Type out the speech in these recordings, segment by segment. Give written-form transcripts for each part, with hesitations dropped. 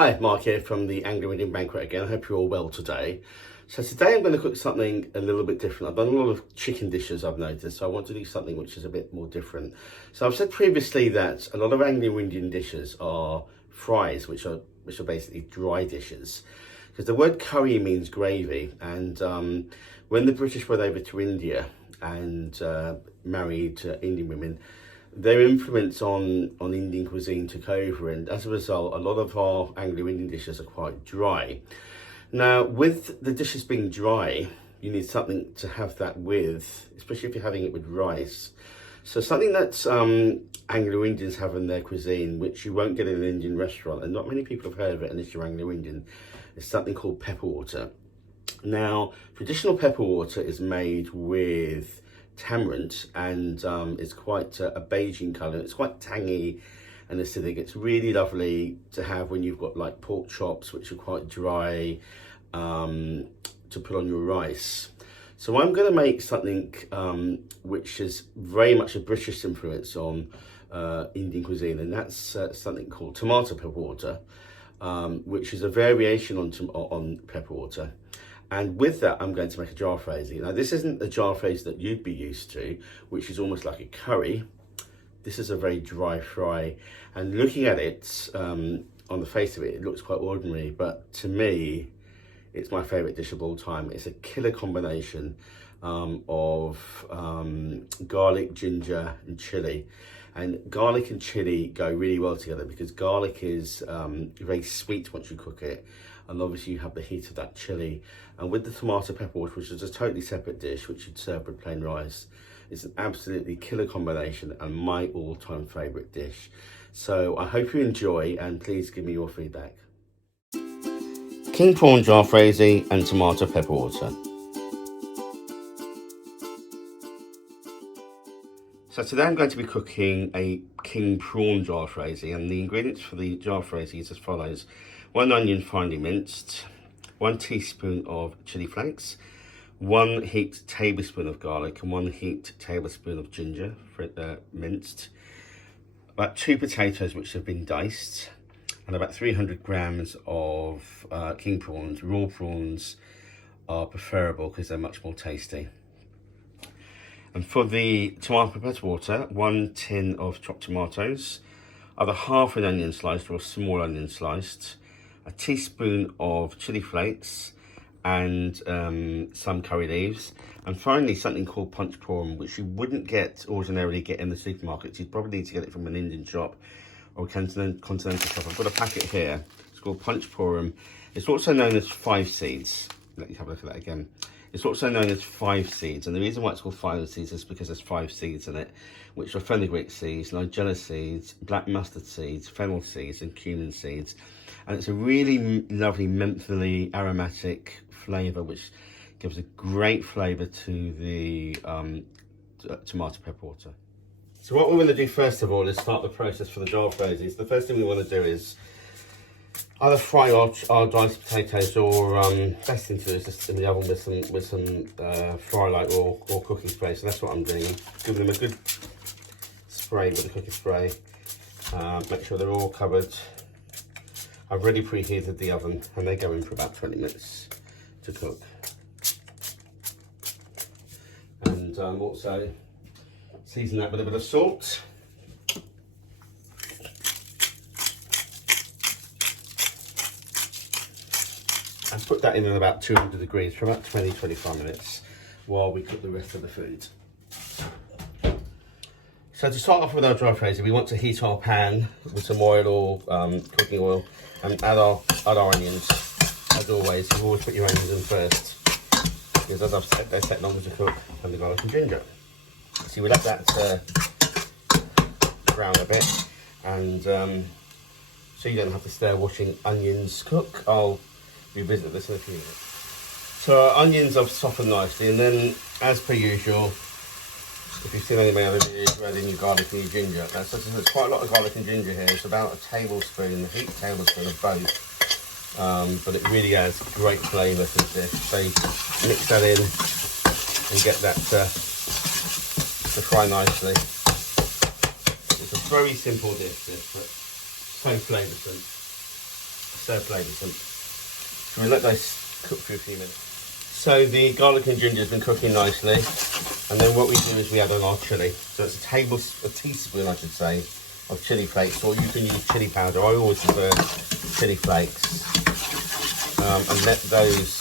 Hi, Mark here from the Anglo-Indian Banquet again. I hope you're all well today. So today I'm going to cook something a little bit different. I've done a lot of chicken dishes, I've noticed, so I want to do something which is a bit more different. So I've said previously that a lot of Anglo-Indian dishes are fries, which are basically dry dishes. Because the word curry means gravy, and when the British went over to India and married Indian women, their influence on Indian cuisine took over, and as a result, a lot of our Anglo-Indian dishes are quite dry. Now, with the dishes being dry, you need something to have that with, especially if you're having it with rice. So something that Anglo-Indians have in their cuisine, which you won't get in an Indian restaurant, and not many people have heard of it unless you're Anglo-Indian, is something called pepper water. Now, traditional pepper water is made with tamarind, and it's quite a beige in colour. It's quite tangy and acidic. It's really lovely to have when you've got like pork chops, which are quite dry, to put on your rice. So I'm going to make something which is very much a British influence on Indian cuisine, and that's something called tomato pepper water, which is a variation on pepper water. And with that, I'm going to make a Jalfrezi. Now, this isn't a Jalfrezi that you'd be used to, which is almost like a curry. This is a very dry fry, and looking at it, on the face of it, it looks quite ordinary, but to me, it's my favourite dish of all time. It's a killer combination of garlic, ginger, and chilli. And garlic and chilli go really well together because garlic is very sweet once you cook it, and obviously you have the heat of that chilli. And with the tomato pepper water, which is a totally separate dish, which you'd serve with plain rice, it's an absolutely killer combination and my all-time favourite dish. So I hope you enjoy, and please give me your feedback. King prawn Jalfrezi and tomato pepper water. So today I'm going to be cooking a king prawn Jalfrezi, and the ingredients for the Jalfrezi is as follows: 1 onion finely minced, 1 teaspoon of chili flakes, 1 heaped tablespoon of garlic, and 1 heaped tablespoon of ginger minced, about 2 potatoes which have been diced, and about 300 grams of king prawns. Raw prawns are preferable because they're much more tasty. And for the tomato pepper water, 1 tin of chopped tomatoes, either half an onion sliced or a small onion sliced, a teaspoon of chili flakes, and some curry leaves, and finally something called punch prawn, which you wouldn't ordinarily get in the supermarkets. You'd probably need to get it from an Indian shop or a continental shop. I've got a packet here. It's called punch prawn. It's also known as 5 seeds. Let me have a look at that again. It's also known as 5 seeds, and the reason why it's called 5 seeds is because there's 5 seeds in it, which are fenugreek seeds, nigella seeds, black mustard seeds, fennel seeds, and cumin seeds. And it's a really lovely mentholy aromatic flavour, which gives a great flavour to the tomato pepper water. So what we're going to do first of all is start the process for the Jalfrezi. The first thing we want to do is either fry our diced potatoes, or best thing to do is just in the oven with some fry light or cooking spray. So that's what I'm doing. I'm giving them a good spray with the cooking spray. Make sure they're all covered. I've already preheated the oven, and they go in for about 20 minutes to cook. And also season that with a bit of salt. And put that in at about 200 degrees for about 20-25 minutes while we cook the rest of the food. So to start off with our Jalfrezi, we want to heat our pan with some oil or cooking oil, and add our onions. As always, you always put your onions in first, because as I've said, they take longer to cook than the garlic and ginger. So you will let that brown a bit, and so you don't have to stir watching onions cook. I'll revisit this in a few minutes. So our onions have softened nicely, and then, as per usual, if you've seen any of my other videos, you add in your garlic and your ginger. Now, so there's quite a lot of garlic and ginger here. It's about a tablespoon, a heaped tablespoon of both. But it really adds great flavour to the dish. So you mix that in and get that to fry nicely. It's a very simple dish, this, but so flavoursome. so flavoursome. So we'll let those cook for a few minutes. So the garlic and ginger has been cooking nicely, and then what we do is we add on our chilli. So it's a teaspoon, I should say, of chilli flakes, or you can use chilli powder. I always prefer chilli flakes, and let those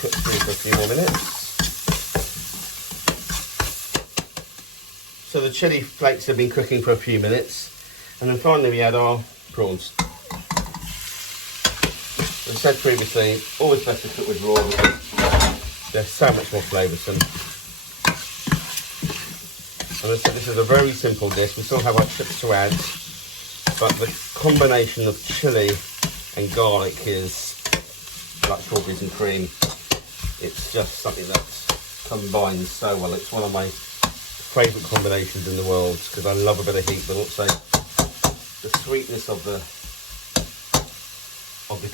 cook through for a few more minutes. So the chilli flakes have been cooking for a few minutes, and then finally we add our prawns. As I said previously, always best to cook with raw because they're so much more flavoursome. And as I said, this is a very simple dish. We still have our chips to add, but the combination of chilli and garlic is like strawberries and cream. It's just something that combines so well. It's one of my favourite combinations in the world because I love a bit of heat, but also the sweetness of the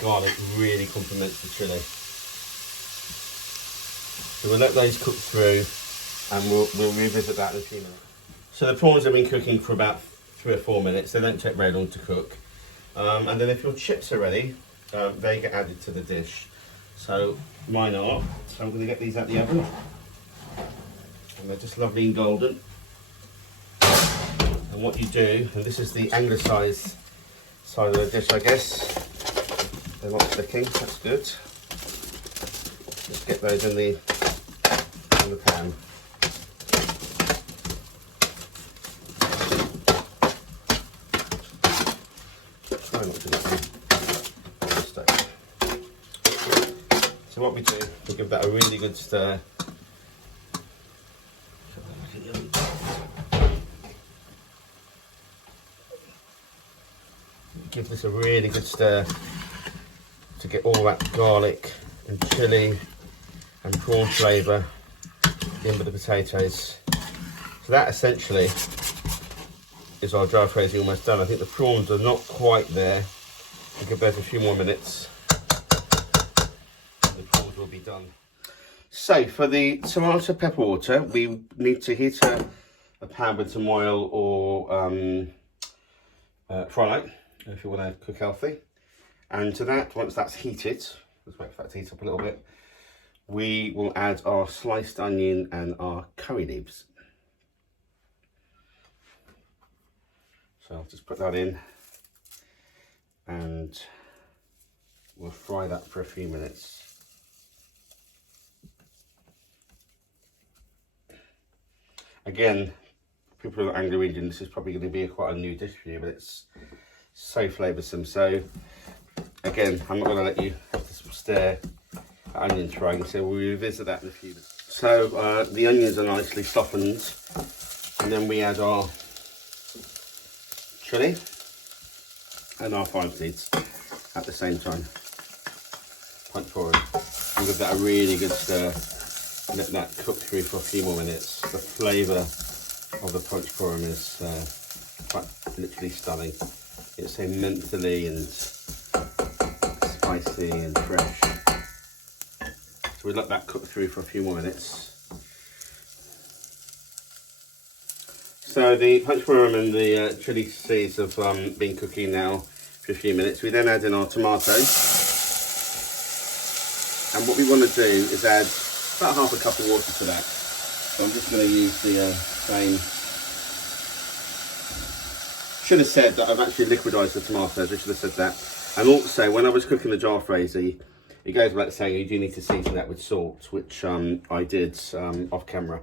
garlic really complements the chilli. So we'll let those cook through, and we'll revisit that in a few minutes. So the prawns have been cooking for about 3 or 4 minutes. They don't take very long to cook. And then if your chips are ready, they get added to the dish. So mine are. So I'm going to get these out the oven. And they're just lovely and golden. And what you do, and this is the anglicised side of the dish, I guess. They're not sticking, that's good. Just get those in the pan. Try not to get them stuck. So what we do, we give that a really good stir. Give this a really good stir to get all that garlic and chilli and prawn flavour in with the potatoes. So that essentially is our jalfrezi almost done. I think the prawns are not quite there. We'll give those a few more minutes. The prawns will be done. So for the tomato pepper water, we need to heat a pan with some oil or fry light if you want to cook healthy. And to that, once that's heated, let's wait for that to heat up a little bit, we will add our sliced onion and our curry leaves. So I'll just put that in and we'll fry that for a few minutes. Again, people who are Anglo-Indian, this is probably going to be quite a new dish for you, but it's so flavoursome. So again, I'm not going to let you have to stare at onions frying, so we'll revisit that in a few minutes. So the onions are nicely softened, and then we add our chilli and our thyme seeds at the same time. Punch forward. And give that a really good stir. Let that cook through for a few more minutes. The flavour of the punch forum is quite literally stunning. It's so mentally and spicy and fresh. So we let that cook through for a few more minutes. So the punch forum and the chilli seeds have been cooking now for a few minutes. We then add in our tomatoes. And what we want to do is add about half a cup of water to that. So I'm just going to use the same. Should have said that I've actually liquidised the tomatoes. I should have said that. And also, when I was cooking the jalfrezi, it goes without saying you do need to season that with salt, which I did off camera.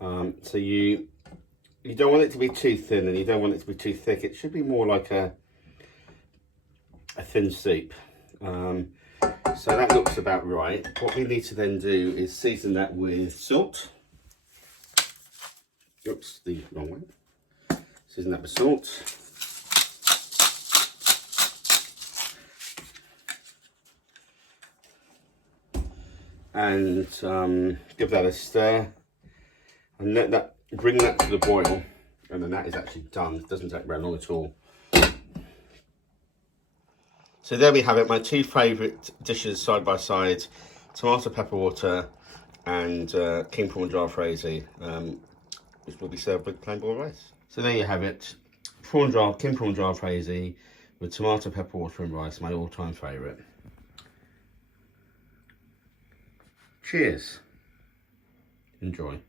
So you don't want it to be too thin and you don't want it to be too thick. It should be more like a thin soup. So that looks about right. What we need to then do is season that with salt. Oops, the wrong way. Season that with salt. And give that a stir. And let that, bring that to the boil. And then that is actually done. It doesn't take very long at all. So there we have it, my two favourite dishes side by side, tomato pepper water and king prawn jalfrezi, which will be served with plain boiled rice. So there you have it, king prawn jalfrezi with tomato, pepper, water and rice, my all-time favourite. Cheers. Enjoy.